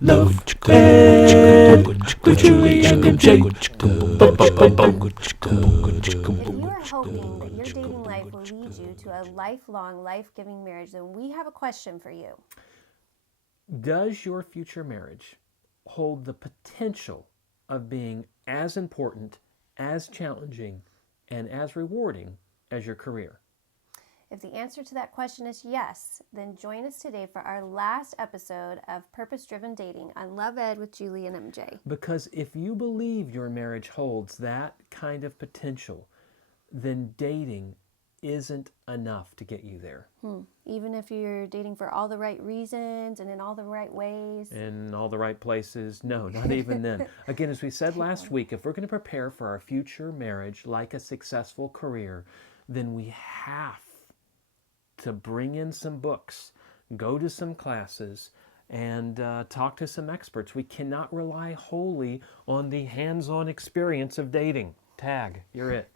Love Ed with Julie and MJ. If you are hoping that your dating life will lead you to a lifelong, life-giving marriage, then we have a question for you. Does your future marriage hold the potential of being as important, as challenging, and as rewarding as your career? If the answer to that question is yes, then join us today for our last episode of Purpose-Driven Dating on Love Ed with Julie and MJ. Because if you believe your marriage holds that kind of potential, then dating isn't enough to get you there. Even if you're dating for all the right reasons and in all the right ways. In all the right places. No, not even then. Again, as we said last week, if we're going to prepare for our future marriage like a successful career, then we have to bring in some books, go to some classes, and talk to some experts. We cannot rely wholly on the hands-on experience of dating. Tag, you're it.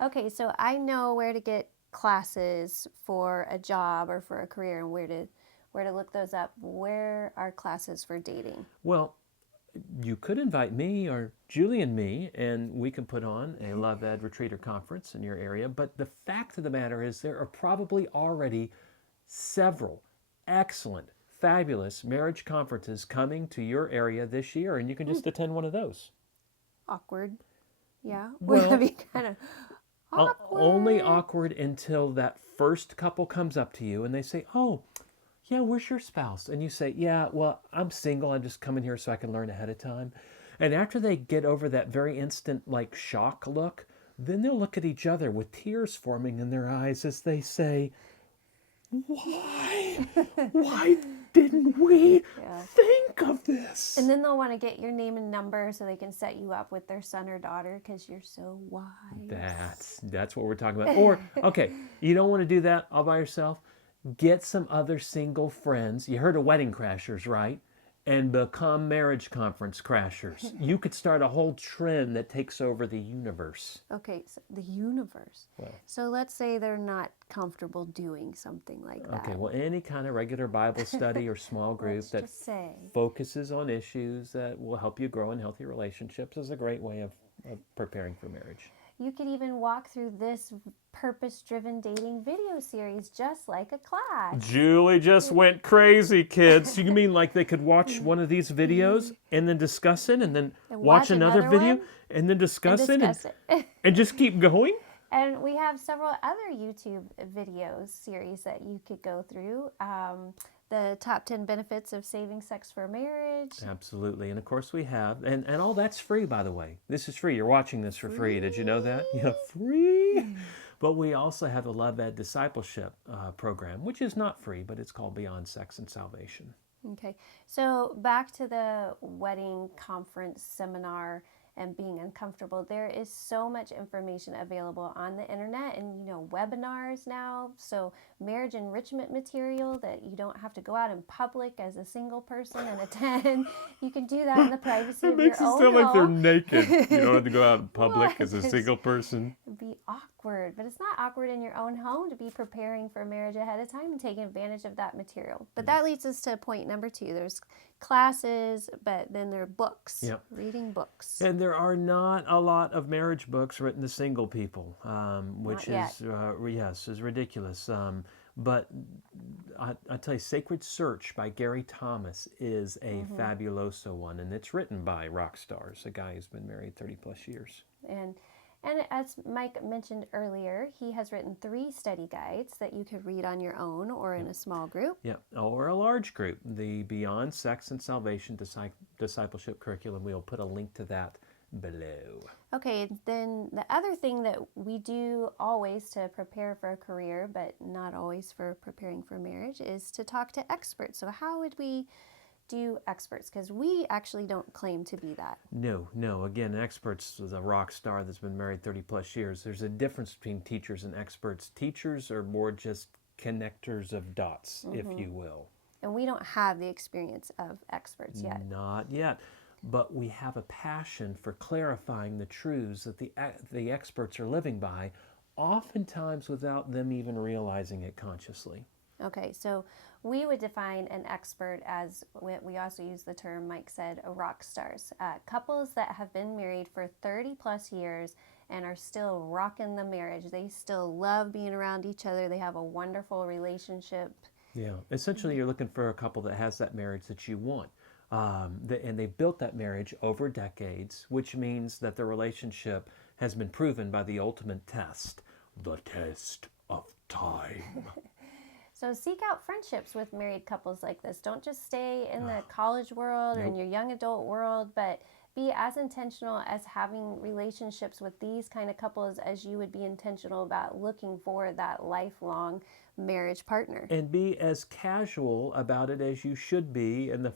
Okay, so I know where to get classes for a job or for a career and where to look those up. Where are classes for dating? Well, you could invite me or Julie and me, and we can put on a Love Ed retreat or conference in your area. But the fact of the matter is there are probably already several excellent, fabulous marriage conferences coming to your area this year, and you can just attend one of those. Awkward. Yeah. Well, Would that be kind of awkward? Only awkward until that first couple comes up to you and they say, "Oh, yeah, where's your spouse?" And you say, "Yeah, well, I'm single. I'm just coming here so I can learn ahead of time." And after they get over that very instant, like, shock look, then they'll look at each other with tears forming in their eyes as they say, "Why? Why didn't we think of this?" And then they'll want to get your name and number so they can set you up with their son or daughter because you're so wise. That's what we're talking about. Or, okay, you don't want to do that all by yourself. Get some other single friends. You heard of wedding crashers, right? And become marriage conference crashers. You could start a whole trend that takes over the universe. Okay, so the universe. So let's say they're not comfortable doing something like that. Okay, well, any kind of regular Bible study or small group that focuses on issues that will help you grow in healthy relationships is a great way of preparing for marriage. You could even walk through this purpose-driven dating video series just like a class. Julie just went crazy, kids. You mean like they could watch one of these videos and then discuss it and then watch another video and then discuss it and just keep going? And we have several other YouTube videos series that you could go through. The top 10 benefits of saving sex for marriage. Absolutely. And of course we have. And all that's free, by the way. This is free. You're watching this for free. Did you know that? Yeah, free. But we also have the Love Ed discipleship program, which is not free, but it's called Beyond Sex and Salvation. Okay. So back to the wedding conference seminar and being uncomfortable. There is so much information available on the internet and, webinars now. So marriage enrichment material that you don't have to go out in public as a single person and attend. You can do that in the privacy of your own home. It makes it sound like they're naked. You don't have to go out in public as a single person. It'd be awkward, but it's not awkward in your own home to be preparing for marriage ahead of time and taking advantage of that material. But that leads us to point number 2. There's classes, but then there are books, reading books. And there are not a lot of marriage books written to single people, which is ridiculous. But I tell you, Sacred Search by Gary Thomas is a fabuloso one, and it's written by rock stars, a guy who's been married 30 plus years. And as Mike mentioned earlier, he has written 3 study guides that you could read on your own or in a small group. Yeah, or a large group. The Beyond Sex and Salvation Discipleship Curriculum. We'll put a link to that below. Okay, then the other thing that we do always to prepare for a career, but not always for preparing for marriage, is to talk to experts. So how would we do experts? Because we actually don't claim to be that. No. Again, experts is a rock star that's been married 30 plus years. There's a difference between teachers and experts. Teachers are more just connectors of dots, if you will. And we don't have the experience of experts yet. Not yet. But we have a passion for clarifying the truths that the experts are living by, oftentimes without them even realizing it consciously. Okay, so we would define an expert as, we also use the term, Mike said, rock stars. Couples that have been married for 30 plus years and are still rocking the marriage. They still love being around each other. They have a wonderful relationship. Yeah, essentially you're looking for a couple that has that marriage that you want. And they built that marriage over decades, which means that the relationship has been proven by the ultimate test, the test of time. So seek out friendships with married couples like this. Don't just stay in the college world or in your young adult world, but be as intentional as having relationships with these kind of couples as you would be intentional about looking for that lifelong marriage partner. And be as casual about it as you should be in the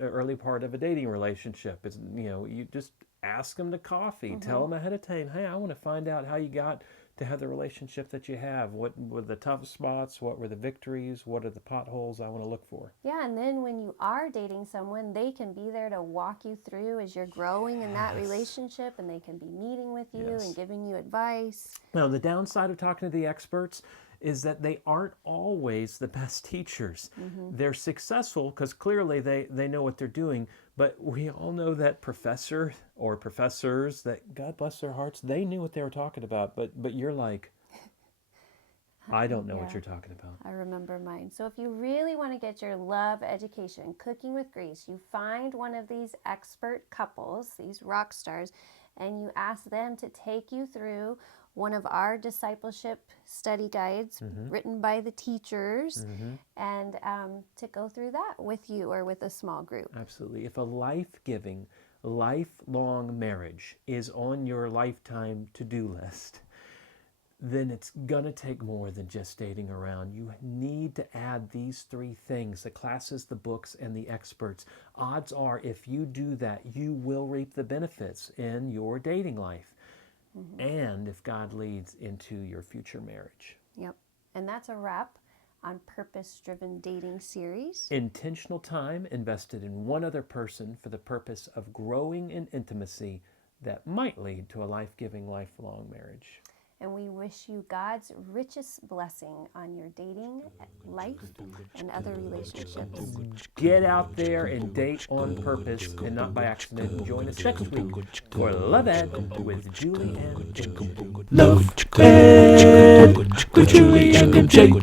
early part of a dating relationship. It's, you just ask them to coffee, tell them ahead of time, hey, I want to find out how you got to have the relationship that you have. What were the tough spots? What were the victories? What are the potholes I want to look for? Yeah, and then when you are dating someone, they can be there to walk you through as you're growing in that relationship, and they can be meeting with you and giving you advice. Now, the downside of talking to the experts is that they aren't always the best teachers. They're successful because clearly they know what they're doing, but we all know that professor or professors that, God bless their hearts, they knew what they were talking about, but you're like, I don't know what you're talking about. I remember mine. So if you really want to get your love education, Cooking with Grace, you find one of these expert couples, these rock stars, and you ask them to take you through one of our discipleship study guides written by the teachers, and to go through that with you or with a small group. Absolutely. If a life-giving, lifelong marriage is on your lifetime to-do list, then it's going to take more than just dating around. You need to add these 3 things, the classes, the books, and the experts. Odds are, if you do that, you will reap the benefits in your dating life. And if God leads, into your future marriage. Yep. And that's a wrap on Purpose-Driven Dating Series. Intentional time invested in one other person for the purpose of growing in intimacy that might lead to a life-giving, lifelong marriage. And we wish you God's richest blessing on your dating life and other relationships. Get out there and date on purpose and not by accident. And join us next week for Love Ed with Julie and Jake. Love Ed with Julie and Jake.